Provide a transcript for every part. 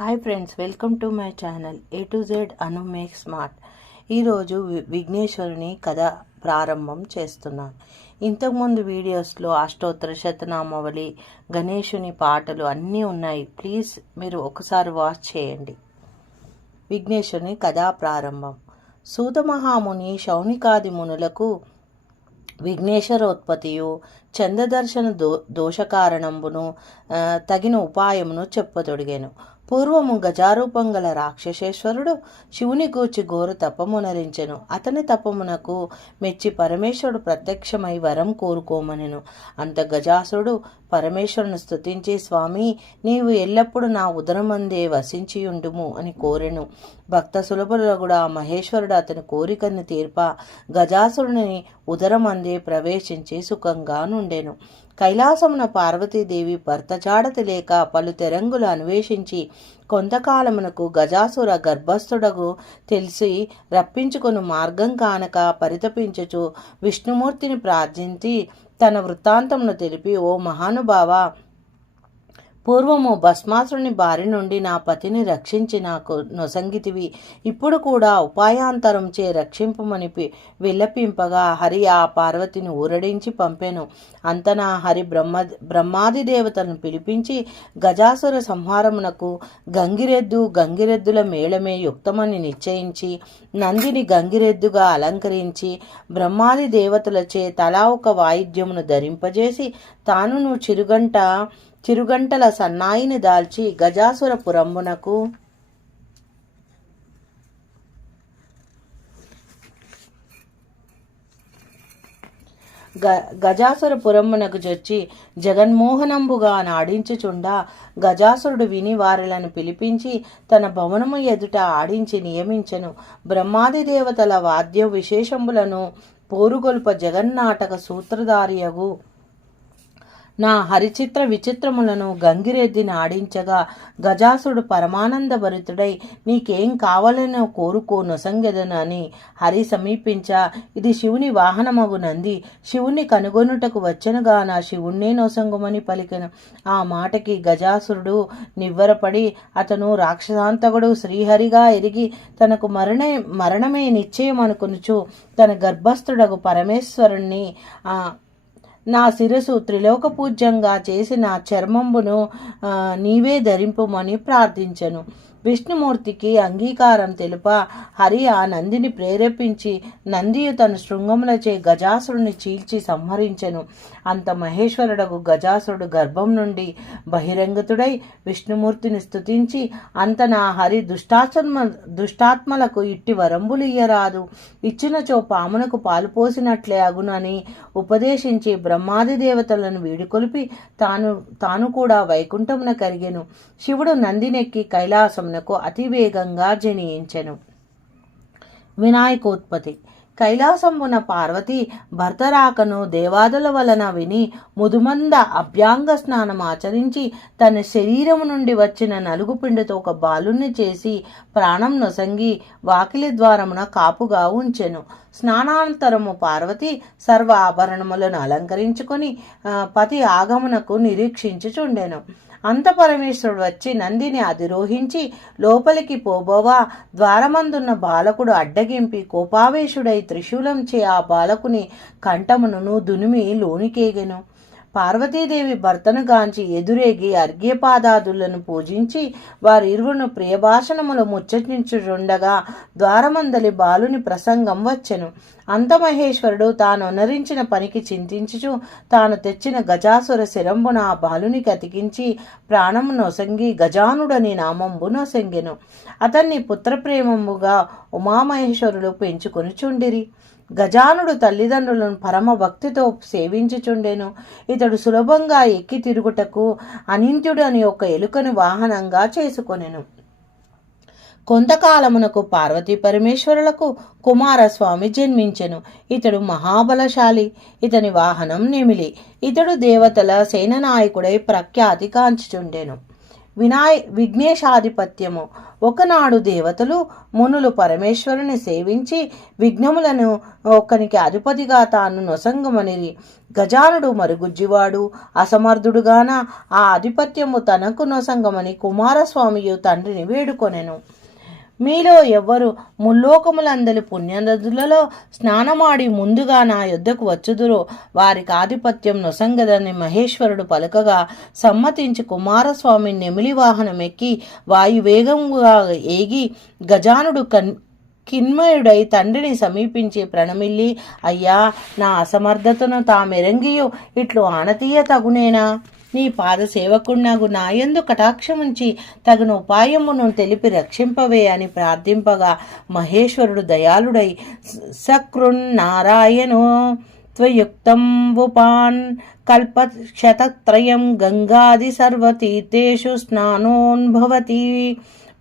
Hi friends welcome to my channel. A to Z Anu make smart. ఈరోజు వి- విఘ్నేశ్వరుని కథ ప్రారంభం చేస్తున్నాను. ఇంతకుముందు వీడియోస్లో అష్టోత్తర శతనామవళి గణేషుని పాటలు అన్నీ ఉన్నాయి. ప్లీజ్ మీరు ఒకసారి వాచ్ చేయండి. విఘ్నేశ్వరుని కథా ప్రారంభం. సూతమహాముని శౌనికాది మునులకు విఘ్నేశ్వరోత్పత్తియు చంద్రదర్శన దో దోషకారణంబును తగిన ఉపాయమును చెప్పతొడిగాను పూర్వము గజారూపం గల రాక్షసేశ్వరుడు శివుని గూర్చి గోరు తపమునరించెను. అతని తపమునకు మెచ్చి పరమేశ్వరుడు ప్రత్యక్షమై వరం కోరుకోమనెను. అంత గజాసుడు పరమేశ్వరుని స్థుతించి స్వామి నీవు ఎల్లప్పుడూ నా ఉదరమందే వసించియుండుము అని కోరెను. భక్త సులభుల కూడా మహేశ్వరుడు అతని కోరికను తీర్ప గజాసురుని ఉదరమందే ప్రవేశించి సుఖంగా నుండెను. కైలాసమున పార్వతీదేవి భర్త జాడతి లేక పలు తెరంగులు అన్వేషించి కొంతకాలమునకు గజాసుర గర్భస్థుడగు తెలిసి రప్పించుకొని మార్గం కానక పరితపించుచు విష్ణుమూర్తిని ప్రార్థించి తన వృత్తాంతమును తెలిపి ఓ మహానుభావ పూర్వము భస్మాసురుని బారి నుండి నా పతిని రక్షించి నాకు నొసంగితివి. ఇప్పుడు కూడా ఉపాయాంతరం చే రక్షింపమని విలపింపగా హరి ఆ పార్వతిని ఊరడించి పంపెను. అంతనా హరి బ్రహ్మ బ్రహ్మాది దేవతలను పిలిపించి గజాసుర సంహారమునకు గంగిరెద్దు గంగిరెద్దుల మేళమే యుక్తమని నిశ్చయించి నందిని గంగిరెద్దుగా అలంకరించి బ్రహ్మాది దేవతలచే తలా ఒక వాయిద్యమును ధరింపజేసి తానును చిరుగంట చిరుగంటల సన్నాయిని దాల్చి గజాసురపురమునకు గ గజాసుర పురమునకు చొచ్చి జగన్మోహనంబుగా నాడించుచుండా గజాసురుడు విని వారిలను పిలిపించి తన భవనము ఎదుట ఆడించి నియమించెను. బ్రహ్మాది దేవతల వాద్య విశేషములను పోరుగొల్ప జగన్నాటక సూత్రధారియగు నా హరిచిత్ర విచిత్రములను గంగిరెద్దిని ఆడించగా గజాసుడు పరమానంద భరితుడై నీకేం కావాలనో కోరుకో నొసంగెదను అని హరి సమీపించ ఇది శివుని వాహనమగు నంది శివుని కనుగొనుటకు వచ్చనుగా నా శివుణ్ణే నొసంగుమని పలికెను ఆ మాటకి గజాసురుడు నివ్వరపడి అతను రాక్షసాంతకుడు శ్రీహరిగా ఎరిగి తనకు మరణే మరణమే నిశ్చయం అనుకొనుచు తన గర్భస్థుడకు పరమేశ్వరుణ్ణి ఆ నా శిరసు త్రిలోకపూజ్యంగా చేసిన చర్మంబును నీవే ధరింపుమని ప్రార్థించను. విష్ణుమూర్తికి అంగీకారం తెలుప? హరి ఆ నందిని ప్రేరేపించి నందియు తన శృంగములచే గజాసురుని చీల్చి సంహరించెను. అంత మహేశ్వరుడకు గజాసురుడు గర్భం నుండి బహిరంగతుడై విష్ణుమూర్తిని స్తుతించి అంత నా హరి దుష్టాత్మ దుష్టాత్మలకు ఇట్టి వరంబులు ఇయ్యరాదు. ఇచ్చినచో పామునకు పాలు పోసినట్లే అగునని ఉపదేశించి బ్రహ్మాది దేవతలను వీడుకొలిపి తాను తాను కూడా వైకుంఠమున కరిగెను. శివుడు నందినెక్కి కైలాసం కైలాసమునకు అతివేగంగా జనియించెను వినాయకోత్పత్తి కైలాసంబున పార్వతి భర్తరాకను దేవాదుల వలన విని ముదుమంద అభ్యాంగ స్నానం ఆచరించి తన శరీరము నుండి వచ్చిన నలుగు పిండితో ఒక బాలుణ్ణి చేసి ప్రాణం నొసంగి వాకిలి ద్వారమున కాపుగా ఉంచెను. స్నానానంతరము పార్వతి సర్వ ఆభరణములను అలంకరించుకొని పతి ఆగమనకు నిరీక్షించుచుండెను. అంత పరమేశ్వరుడు వచ్చి నందిని అధిరోహించి లోపలికి పోబోవా? ద్వారమందున్న బాలకుడు అడ్డగింపి కోపావేశుడై త్రిశూలంచే ఆ బాలకుని కంఠమును దునిమి లోనికేగెను. పార్వతీదేవి భర్తను గాంచి ఎదురేగి అర్ఘ్యపాదాదులను పూజించి వారిరువును ప్రియభాషణములు ముచ్చటించుండగా ద్వారమందలి బాలుని ప్రసంగం వచ్చెను. అంతమహేశ్వరుడు తాను అనరించిన పనికి చింతించుచు తాను తెచ్చిన గజాసుర శిరంబున ఆ బాలునికి అతికించి ప్రాణము నొసంగి గజానుడని నామంబు నొసంగెను. అతన్ని పుత్రప్రేమముగా ఉమామహేశ్వరులు పెంచుకొనుచుండిరి. గజానుడు తల్లిదండ్రులను పరమ భక్తితో సేవించుచుండెను. ఇతడు సులభంగా ఎక్కి తిరుగుటకు అనింత్యుడు అని ఒక ఎలుకను వాహనంగా చేసుకొనెను. కొంతకాలమునకు పార్వతీ పరమేశ్వరులకు కుమారస్వామి జన్మించెను. ఇతడు మహాబలశాలి ఇతని వాహనం నెమిలి ఇతడు దేవతల సేననాయకుడై ప్రఖ్యాతి కాంచుచుండెను. వినాయ విఘ్నేశాధిపత్యము. ఒకనాడు దేవతలు మునులు పరమేశ్వరుని సేవించి విఘ్నములను ఒకనికి అధిపతిగా తాను నొసంగమనిరి. గజానుడు మరుగుజ్జివాడు అసమర్థుడుగాన ఆ ఆధిపత్యము తనకు నొసంగమని కుమారస్వామియు తండ్రిని వేడుకొనెను. మీలో ఎవ్వరు ముల్లోకములందలి పుణ్యనదులలో స్నానమాడి ముందుగా నా యుద్ధకు వచ్చుదురో. వారికి ఆధిపత్యం నొసంగదని మహేశ్వరుడు పలకగా సమ్మతించి కుమారస్వామి నెమిలి వాహనం ఎక్కి వాయువేగంగా ఏగి గజానుడు కన్ కిన్మయుడై తండ్రిని సమీపించి ప్రణమిల్లి అయ్యా నా అసమర్థతను తామెరంగియు. ఇట్లు ఆనతీయ తగునేనా? నీ పాద సేవకున్నాగు నాయందు కటాక్షముంచి తగిన ఉపాయమును తెలిపి రక్షింపవే అని ప్రార్థింపగా మహేశ్వరుడు దయాళుడై సకృన్నారాయణో త్వయుక్తం ఉపాన్ కల్పశతత్రయం గంగాది సర్వతీర్థేషు స్నానోన్భవతి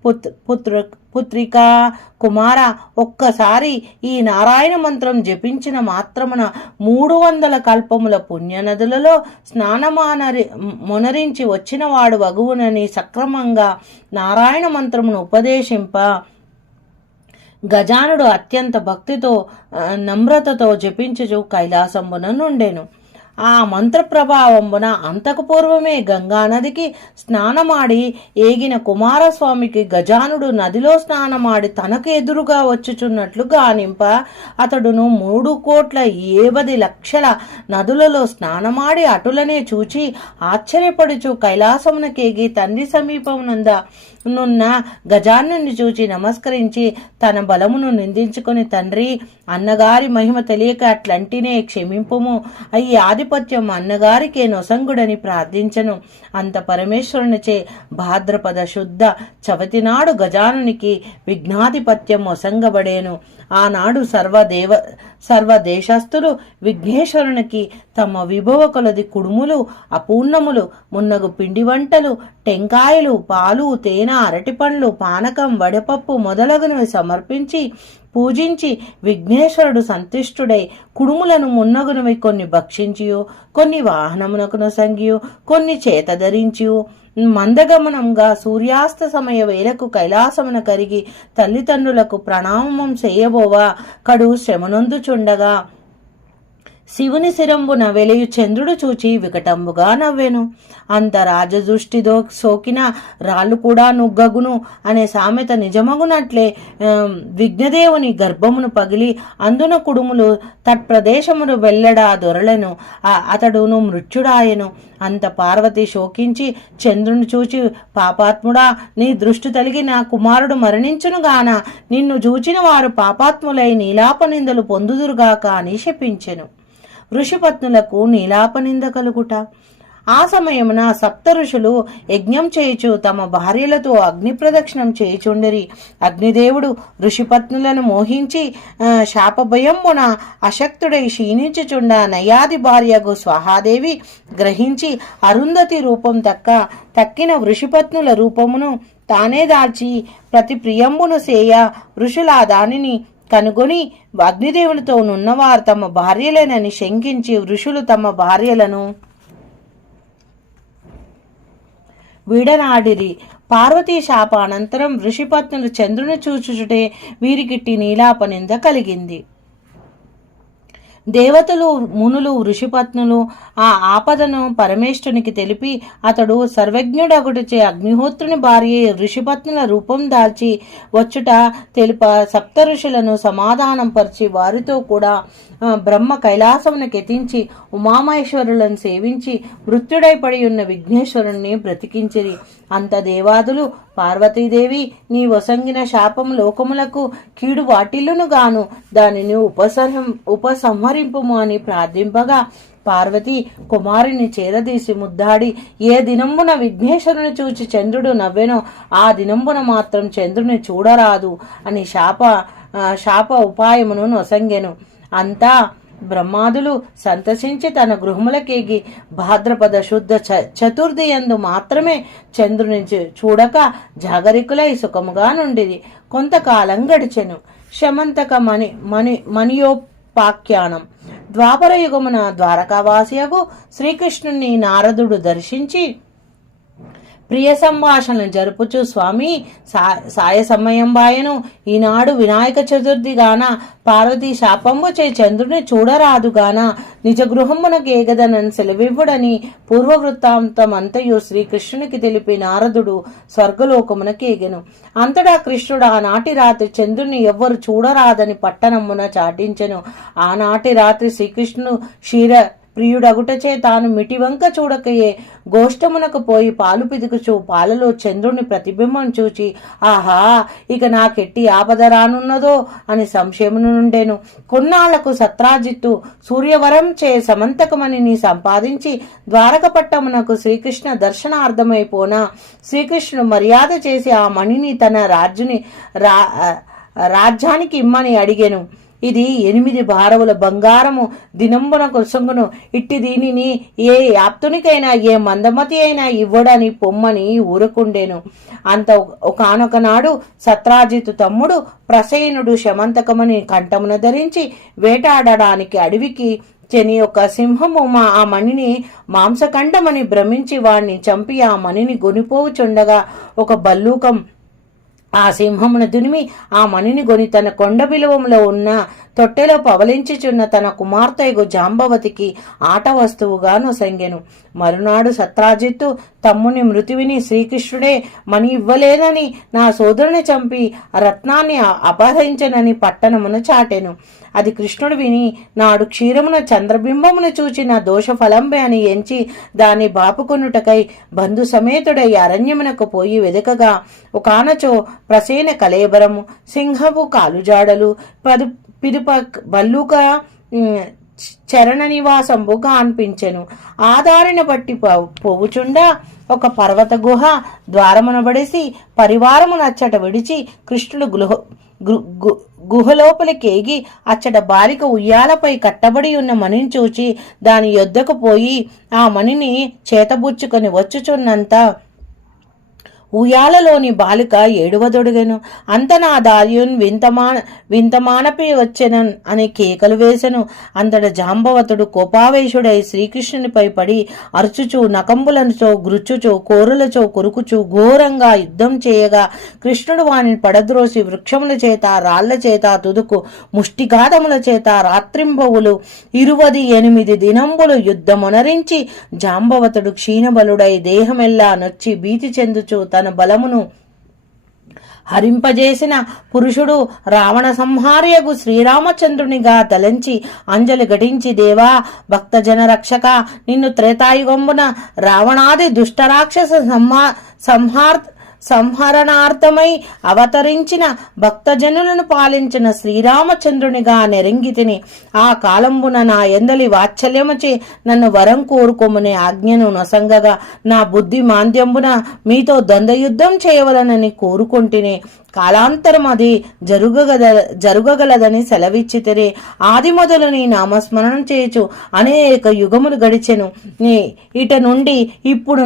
పుత్ర పుత్ర పుత్రిక కుమార ఒక్కసారి ఈ నారాయణ మంత్రం జపించిన మాత్రమున మూడు వందల కల్పముల పుణ్యనదులలో స్నానమానరి మొనరించి వచ్చిన వాడు వగువునని సక్రమంగా నారాయణ మంత్రమును ఉపదేశింప. గజానుడు అత్యంత భక్తితో నమ్రతతో జపించుచు కైలాసంబున నుండెను. ఆ మంత్ర ప్రభావంబున అంతకు పూర్వమే గంగానదికి స్నానమాడి ఏగిన కుమారస్వామికి గజానుడు నదిలో స్నానమాడి తనకు ఎదురుగా వచ్చుచున్నట్లు గానింప అతడును మూడు కోట్ల ఏబది లక్షల నదులలో స్నానమాడి అటులనే చూచి ఆశ్చర్యపడుచు కైలాసమునకేగి తండ్రి సమీపమునంద నున్న గజానుని చూచి నమస్కరించి తన బలమును నిందించుకొని తండ్రి అన్నగారి మహిమ తెలియక అట్లంటినే క్షమింపుము. అయ్యి ఆధిపత్యం అన్నగారికే నొసంగుడని ప్రార్థించను. అంత పరమేశ్వరునిచే భాద్రపద శుద్ధ చవతినాడు గజానునికి విఘ్నాధిపత్యం ఒసంగబడేను. ఆనాడు సర్వదేవ సర్వదేశస్థులు విఘ్నేశ్వరునికి తమ విభవ కొలది కుడుములు అపూర్ణములు మున్నగు పిండి వంటలు టెంకాయలు పాలు తేనె అరటిపండ్లు పానకం వడపప్పు మొదలగునవి సమర్పించి పూజించి విఘ్నేశ్వరుడు సంతుష్టుడై కుడుములను మున్నగునవి కొన్ని భక్షించియు కొన్ని వాహనమునకున సంగియు కొన్ని చేత ధరించియు. మందగమనంగా సూర్యాస్త సమయ వేలకు కైలాసమున కరిగి తల్లిదండ్రులకు ప్రణామం చేయబోవా. కడు శ్రమనొందుచుండగా. శివుని శిరంబున వెలియు చంద్రుడు చూచి వికటంబుగా నవ్వెను. అంత రాజదృష్టిదో సోకిన రాళ్ళు కూడా నుగ్గగును అనే సామెత నిజమగునట్లే. విఘ్నదేవుని గర్భమును పగిలి అందున కుడుములు తత్ప్రదేశమును వెల్లడా దొరలను. అతడును మృత్యుడాయను. అంత పార్వతి శోకించి చంద్రుని చూచి పాపాత్ముడా నీ దృష్టి తలిగిన కుమారుడు మరణించునుగాన నిన్ను చూచిన వారు పాపాత్ములై నీలాపనిందలు పొందుదురుగాక అని శపించెను. ఋషిపత్నులకు నీలాపనింద కలుగుట. ఆ సమయమున సప్త ఋషులు యజ్ఞం చేయుచు తమ భార్యలతో అగ్ని ప్రదక్షిణం చేయుచుండిరి. అగ్నిదేవుడు ఋషిపత్నులను మోహించి శాపభయమున అశక్తుడై క్షీణించుచుండ నయాది భార్యకు స్వహాదేవి గ్రహించి అరుంధతి రూపం తక్క తక్కిన ఋషిపత్నుల రూపమును తానే దాల్చి ప్రతి ప్రియంబును సేయ ఋషుల దానిని కనుగొని అగ్నిదేవునితో నున్నవారు తమ భార్యలేనని శంకించి ఋషులు తమ భార్యలను విడనాడిరి. పార్వతీ శాప అనంతరం ఋషిపత్నులు చంద్రుని చూచుచుటే వీరికిట్టి నీలాపనింద కలిగింది. దేవతలు మునులు ఋషిపత్నులు ఆ ఆపదను పరమేశ్వరునికి తెలిపి అతడు సర్వజ్ఞుడగుటిచే అగ్నిహోత్రుని భార్య ఋషిపత్నుల రూపం దాల్చి వచ్చుట తెలుప సప్త ఋషులను సమాధానం పరిచి వారితో కూడా బ్రహ్మ కైలాసమునకు ఎతించి ఉమామహేశ్వరులను సేవించి మృత్యుడై పడి ఉన్న విఘ్నేశ్వరుణ్ణి బ్రతికించిరి. అంత దేవాదులు పార్వతీదేవి నీ వసంగిన శాపం లోకములకు కీడు వాటిల్లును గాను దానిని ఉపసంహం ఉపసంహరింపుము అని ప్రార్థింపగా పార్వతి కుమారుని చేరదీసి ముద్దాడి ఏ దినంబున విఘ్నేశ్వరుని చూచి చంద్రుడు నవ్వెనో ఆ దినంబున మాత్రం చంద్రుని చూడరాదు అని శాప శాప ఉపాయమును నొసంగెను. అంతా బ్రహ్మాదులు సంతసించి తన గృహములకేగి భాద్రపద శుద్ధ చ చతుర్థి యందు మాత్రమే చంద్రుని చూడక జాగరికులై సుఖముగా నుండిది కొంతకాలం గడిచెను. శమంతక మణి మణి మణియోపాఖ్యానం ద్వాపర ద్వాపరయుగమున ద్వారకావాసియకు శ్రీకృష్ణుని నారదుడు దర్శించి ప్రియ సంభాషణలు జరుపుచు స్వామి. సాయ సమయం బాయను ఈనాడు వినాయక చతుర్థి గాన పార్వతీ శాపంబు చే చంద్రుని చూడరాదు గాన. నిజ గృహమునకు ఏగదనని సెలవివ్వుడని పూర్వవృత్తాంతమంతయు శ్రీకృష్ణునికి తెలిపి నారదుడు స్వర్గలోకమునకు ఏగెను అంతటా కృష్ణుడు ఆనాటి రాత్రి చంద్రుని ఎవ్వరు చూడరాదని పట్టణమున చాటించెను. ఆనాటి రాత్రి శ్రీకృష్ణుడు క్షీర ప్రియుడగుటచే తాను మిటివంక చూడకయే గోష్టమునకు పోయి పాలు పిదుకుచు పాలలో చంద్రుని ప్రతిబింబం చూచి ఆహా ఇక నాకెట్టి ఆపద రానున్నదో? అని సంశయమును నుండెను. కొన్నాళ్ళకు సత్రాజిత్తు సూర్యవరం చే సమంతకమని నీ సంపాదించి ద్వారకపట్టమునకు శ్రీకృష్ణ దర్శనార్థమైపోనా? శ్రీకృష్ణుడు మర్యాద చేసి ఆ మణిని తన రాజుని రా రాజ్యానికి ఇమ్మని అడిగాను. ఇది ఎనిమిది భారవుల బంగారము దినంబున కొసంగును ఇట్టి దీనిని ఏ యాప్తునికైనా ఏ మందమతి అయినా ఇవ్వడని పొమ్మని ఊరుకుండేను. అంత ఒకనొకనాడు సత్రాజిత్ సత్రాజితు తమ్ముడు ప్రసయనుడు శమంతకమని కంఠమున ధరించి వేటాడడానికి అడవికి చెని ఒక సింహము మా ఆ మణిని మాంసఖండమని భ్రమించి వాణ్ణి చంపి ఆ మణిని గొనిపోవుచుండగా ఒక బల్లూకం ఆ సింహమును దునిమి ఆ మణిని గొని తన కొండ బిలువంలో ఉన్న తొట్టెలో పవలించుచున్న తన కుమార్తెగు జాంబవతికి ఆట వస్తువుగా నొసంగెను. మరునాడు సత్రాజిత్తు తమ్ముని మృతివిని శ్రీకృష్ణుడే మని ఇవ్వలేదని నా సోదరుని చంపి రత్నాన్ని అపహరించనని పట్టణమును చాటెను. అది కృష్ణుడు విని నాడు క్షీరమున చంద్రబింబమును చూచి నా అని ఎంచి దాన్ని బాపుకొనుటకై బంధు సమేతుడై అరణ్యమునకు పోయి వెదకగా ఒకనచో ప్రసేన కలేబరము సింహపు కాలుజాడలు పదు పిరుప బల్లూక ఉమ్, చరణ నివాసంబుగా అనిపించెను ఆధారిన బట్టి పోవుచుండా ఒక పర్వత గుహ ద్వారమునబడేసి పరివారము నచ్చట విడిచి కృష్ణుడు గృహ గు- గుహలోపలికేగి అచ్చట బాలిక ఉయ్యాలపై కట్టబడి ఉన్న మణిని చూచి దాని యొద్దకు పోయి ఆ మణిని చేతబుచ్చుకొని వచ్చుచున్నంత ఉయ్యాలలోని బాలిక ఏడువదొడిగెను. అంత నా దార్యున్ వింతమాన వింతమానపై వచ్చెనన్ అని కేకలు వేసెను. అంతట జాంబవతుడు కోపావేశుడై శ్రీకృష్ణునిపై పడి అరుచుచు నకంబులనుచో గృచ్చుచు కోరులచో కొరుకుచు ఘోరంగా యుద్ధం చేయగా కృష్ణుడు వానిని పడద్రోసి వృక్షముల చేత రాళ్ళ చేత తుదుకు ముష్టిఘాతముల చేత రాత్రింబవులు ఇరువది ఎనిమిది దినంబులు యుద్ధమునరించి జాంబవతుడు క్షీణబలుడై దేహమెల్లా నొచ్చి భీతి చెందుచు తన బలమును హరింపజేసిన పురుషుడు రావణ సంహార్యగు శ్రీరామచంద్రునిగా తలంచి అంజలి ఘటించి దేవా భక్తజన రక్షక నిన్ను త్రేతాయుగంబున రావణాది దుష్టరాక్షస సంహా సంహార్ సంహరణార్థమై అవతరించిన భక్తజనులను పాలించిన శ్రీరామచంద్రునిగా నెరంగితిని ఆ కాలంబున నా ఎందలి వాత్సల్యముచే నన్ను వరం కోరుకోమనే ఆజ్ఞను నొసంగగా నా బుద్ధి మాంద్యంబున మీతో ద్వంద్వయుద్ధం చేయవలనని కోరుకుంటేనే. కాలాంతరం అది జరుగగద జరుగగలదని సెలవిచ్చితిరే ఆది మొదలు నీ నామస్మరణం చేయచు అనేక యుగములు గడిచెను. నీ ఇట నుండి ఇప్పుడు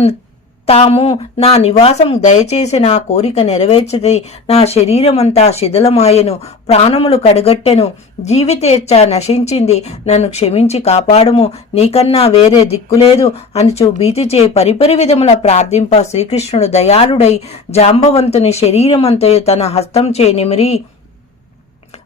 తాము. నా నివాసం దయచేసి నా కోరిక నెరవేర్చితే నా శరీరమంతా శిథిలమాయెను. ప్రాణములు కడగట్టెను. జీవితేచ్ఛ నశించింది. నన్ను క్షమించి కాపాడుము. నీకన్నా వేరే దిక్కులేదు అనుచు భీతిచే పరిపరి విధముల ప్రార్థింప శ్రీకృష్ణుడు దయాళుడై జాంబవంతుని శరీరమంతయు తన హస్తం చే నిమిరి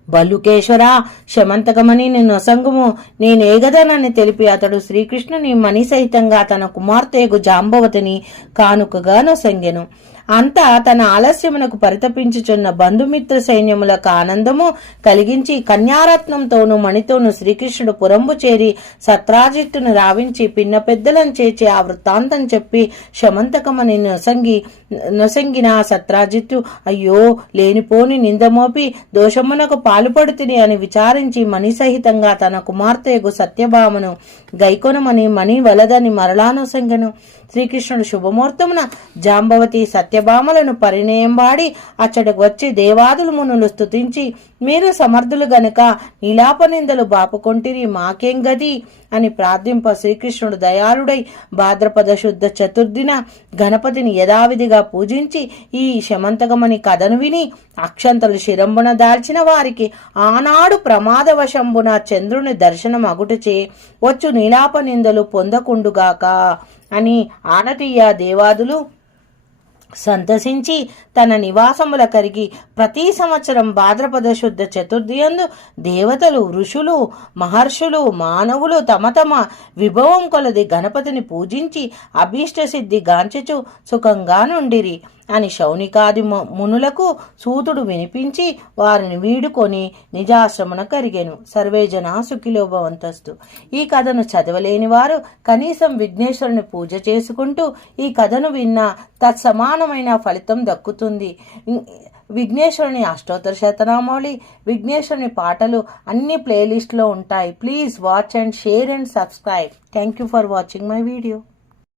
బలుకేశ్వర శమంతకమని నిన్ను అసంగము. నేనేగదనని తెలిపి అతడు శ్రీకృష్ణుని మణి సహితంగా తన కుమార్తెగు జాంబవతిని కానుకగా నొసంగెను. అంతా తన ఆలస్యమునకు పరితపించుచున్న బంధుమిత్ర సైన్యములకు ఆనందము కలిగించి కన్యారత్నంతోనూ మణితోనూ శ్రీకృష్ణుడు పురంబు చేరి సత్రాజిత్తును రావించి పిన్న పెద్దలను చేర్చి ఆ వృత్తాంతం చెప్పి శమంతకమని నొసంగి నొసంగిన సత్రాజిత్తు అయ్యో లేనిపోని నిందమోపి దోషమునకు పాలుపడుతుంది అని విచారించి మణి సహితంగా తన కుమార్తెకు సత్యభామను గైకొనమని మణి వలదని మరలానొసంగను శ్రీకృష్ణుడు శుభముహూర్తమున జాంబవతి సత్యభామలను పరిణయం వాడి అచ్చడికి వచ్చి దేవాదులు మునులు స్తుతించి మీరు సమర్థులు గనుక నీలాపనిందలు బాపుకొంటిరి మాకేం గది? అని ప్రార్థింప శ్రీకృష్ణుడు దయాళుడై భాద్రపద శుద్ధ చతుర్థిన గణపతిని యథావిధిగా పూజించి ఈ శమంతకమని కథను విని అక్షంతలు శిరంబున దాల్చిన వారికి ఆనాడు ప్రమాదవశంబున చంద్రుని దర్శనం అగుటచే వచ్చు నీలాపనిందలు పొందకుండుగాక. అని ఆనతీయ దేవాదులు సంతసించి తన నివాసముల కరిగి ప్రతి సంవత్సరం భాద్రపద శుద్ధ చతుర్థియందు దేవతలు ఋషులు మహర్షులు మానవులు తమ తమ విభవం కొలది గణపతిని పూజించి అభీష్ట సిద్ధి గాంచుచు సుఖంగా నుండిరి. అని శౌనికాది ము- మునులకు సూతుడు వినిపించి వారిని వీడుకొని నిజాశ్రమణ కరిగాను. సర్వేజన సుఖిలో భవంతస్తు ఈ కథను చదవలేని వారు కనీసం విఘ్నేశ్వరుని పూజ చేసుకుంటూ ఈ కథను విన్నా తత్సమానమైన ఫలితం దక్కుతుంది. విఘ్నేశ్వరుని అష్టోత్తర శతనామావళి విఘ్నేశ్వరుని పాటలు అన్ని ప్లేలిస్ట్లో ఉంటాయి. Please watch and share and subscribe. Thank you for watching my video.